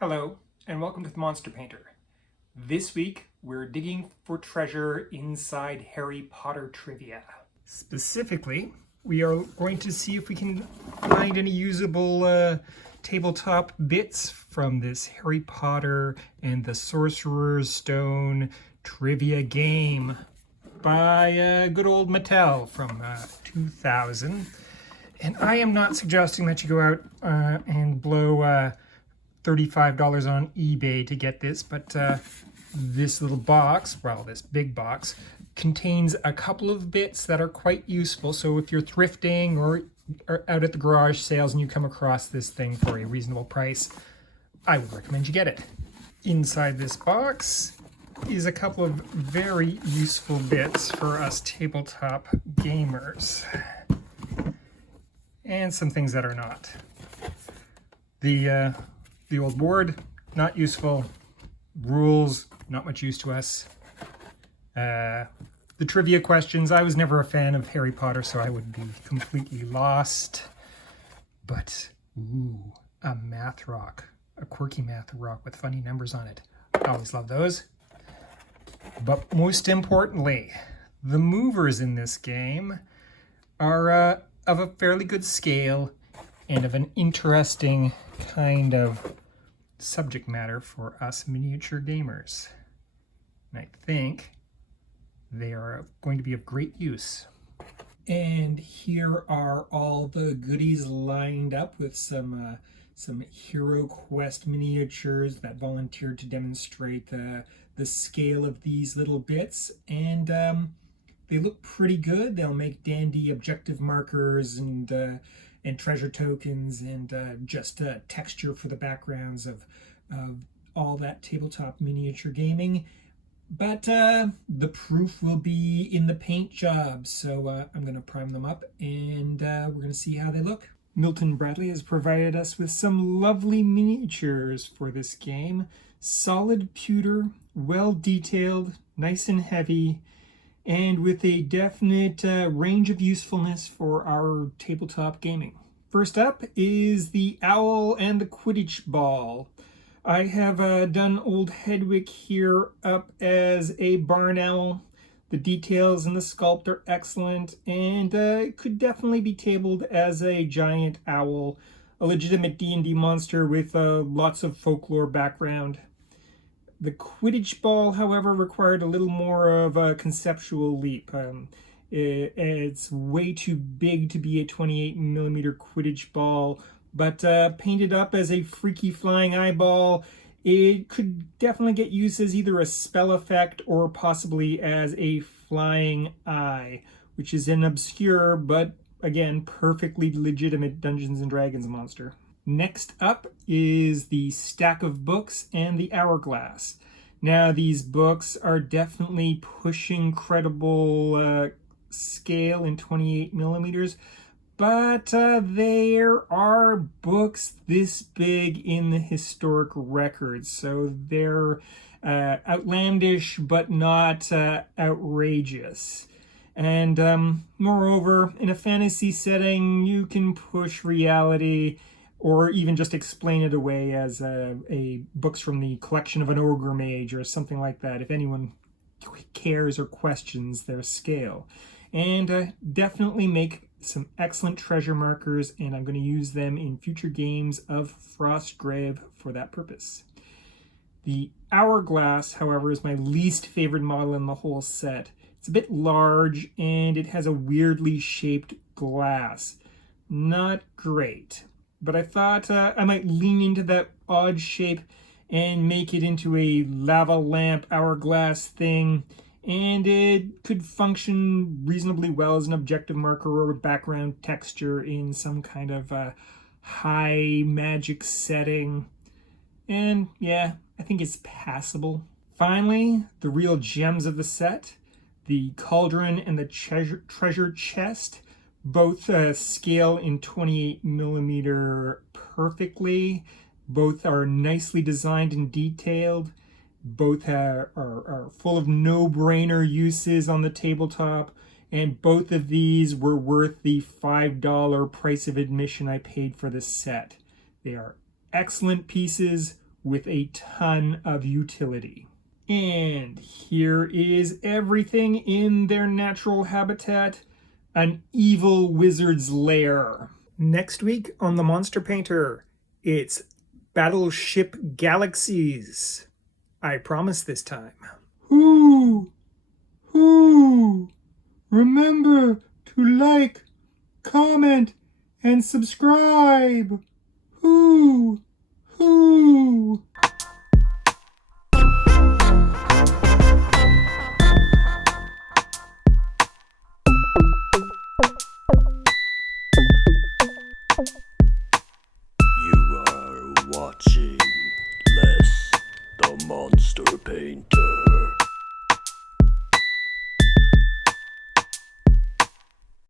Hello, and welcome to the Monster Painter. This week, we're digging for treasure inside Harry Potter trivia. Specifically, we are going to see if we can find any usable tabletop bits from this Harry Potter and the Sorcerer's Stone trivia game by good old Mattel from 2000. And I am not suggesting that you go out and blow $35 on eBay to get this, but this little box, well, this big box, contains a couple of bits that are quite useful. So if you're thrifting or out at the garage sales and you come across this thing for a reasonable price, I would recommend you get it. Inside this box is a couple of very useful bits for us tabletop gamers. And some things that are not. The old board, not useful. Rules, not much use to us. The trivia questions, I was never a fan of Harry Potter, so I would be completely lost. But, ooh, a math rock. A quirky math rock with funny numbers on it. I always love those. But most importantly, the movers in this game are of a fairly good scale and of an interesting kind of subject matter for us miniature gamers. And I think they are going to be of great use. And here are all the goodies lined up with some Hero Quest miniatures that volunteered to demonstrate the scale of these little bits. And they look pretty good. They'll make dandy objective markers and treasure tokens and just texture for the backgrounds of all that tabletop miniature gaming. But the proof will be in the paint job, so I'm going to prime them up and we're going to see how they look. Milton Bradley has provided us with some lovely miniatures for this game. Solid pewter, well detailed, nice and heavy, and with a definite range of usefulness for our tabletop gaming. First up is the owl and the Quidditch ball. I have done old Hedwig here up as a barn owl. The details in the sculpt are excellent, and it could definitely be tabled as a giant owl, a legitimate D&D monster with lots of folklore background. The Quidditch ball, however, required a little more of a conceptual leap. It's way too big to be a 28mm Quidditch ball, but painted up as a freaky flying eyeball, it could definitely get used as either a spell effect or possibly as a flying eye, which is an obscure but, again, perfectly legitimate Dungeons & Dragons monster. Next up is the stack of books and the hourglass. Now, these books are definitely pushing credible scale in 28mm, but there are books this big in the historic records, so they're outlandish but not outrageous. And moreover, in a fantasy setting, you can push reality or even just explain it away as a books from the collection of an ogre mage or something like that, if anyone cares or questions their scale. And definitely make some excellent treasure markers, and I'm going to use them in future games of Frostgrave for that purpose. The hourglass, however, is my least favorite model in the whole set. It's a bit large, and it has a weirdly shaped glass. Not great. But I thought I might lean into that odd shape and make it into a lava lamp hourglass thing, and it could function reasonably well as an objective marker or a background texture in some kind of high magic setting. And yeah, I think it's passable. Finally, the real gems of the set, the cauldron and the treasure chest. Both scale in 28mm perfectly. Both are nicely designed and detailed. Both are full of no-brainer uses on the tabletop. And both of these were worth the $5 price of admission I paid for this set. They are excellent pieces with a ton of utility. And here is everything in their natural habitat, an evil wizard's lair. Next week on The Monster Painter, it's Battleship Galaxies. I promise this time. Remember to like, comment, and subscribe. You are watching Les the Monster Painter.